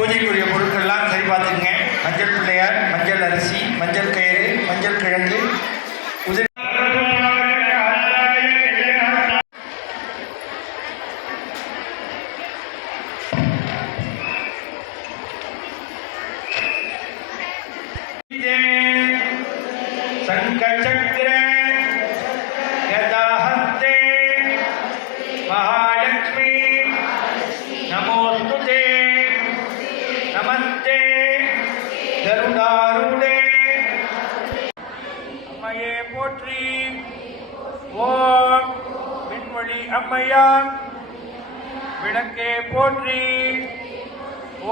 பூஜைக்குரிய பொருட்கள்லாம் சரி பார்த்துக்குங்க. மஞ்சள் பிள்ளையார், மஞ்சள் அரிசி, மஞ்சள் கயிறு, மஞ்சள் கிழங்கு, உதிரி சங்கச்சக்கர கதாஹஸ்தே மகாலட்சுமி நமோஸ்துதே நமஸ்தே கருடாரூடே. அம்மையே போற்றி. ஓம் விண்மொழி அம்மையாம் விளக்கே போற்றி.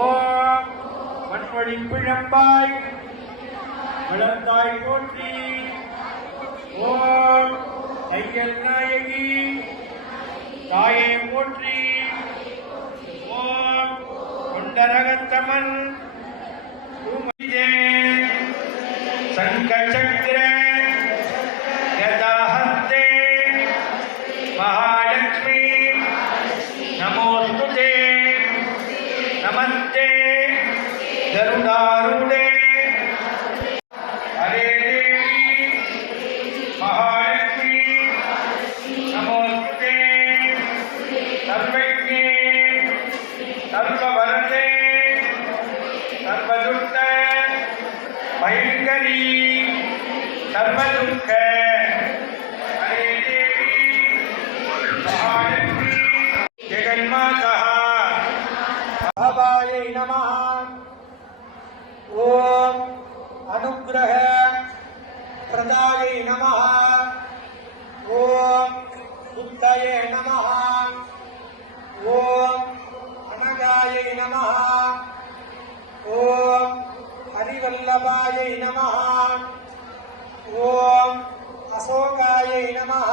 ஓம் வன்மொழி பிழம்பாய் வளர்த்தாய் போற்றி. ஓம் ஐயல் நாயகி தாயே போற்றி. ஓம் குண்டரகத்தமன் சங்கச்சக்கர கதாஹஸ்தே மகாலட்சுமி நமோஸ்துதே நமஸ்தே கருடாரூடே. ஹரே தேவி மகாலட்சுமி நமோஸ்துதே சர்வஜ்ஞே சர்வவரதே சர்வதுர்க பயங்கரி சர்வதுர்க. ஹரே தேவி மகாலட்சுமி ஜெகன்மாதா மகாபாயை நமः. ஓம் அனுக்கிரக பிரதாயை நமः. ஓம் புத்தயே நமः. ஓம் அனகாயை நமः. ஓம் ஹரிவல்லபாயை நமः. ஓம் அசோகாயை நமः.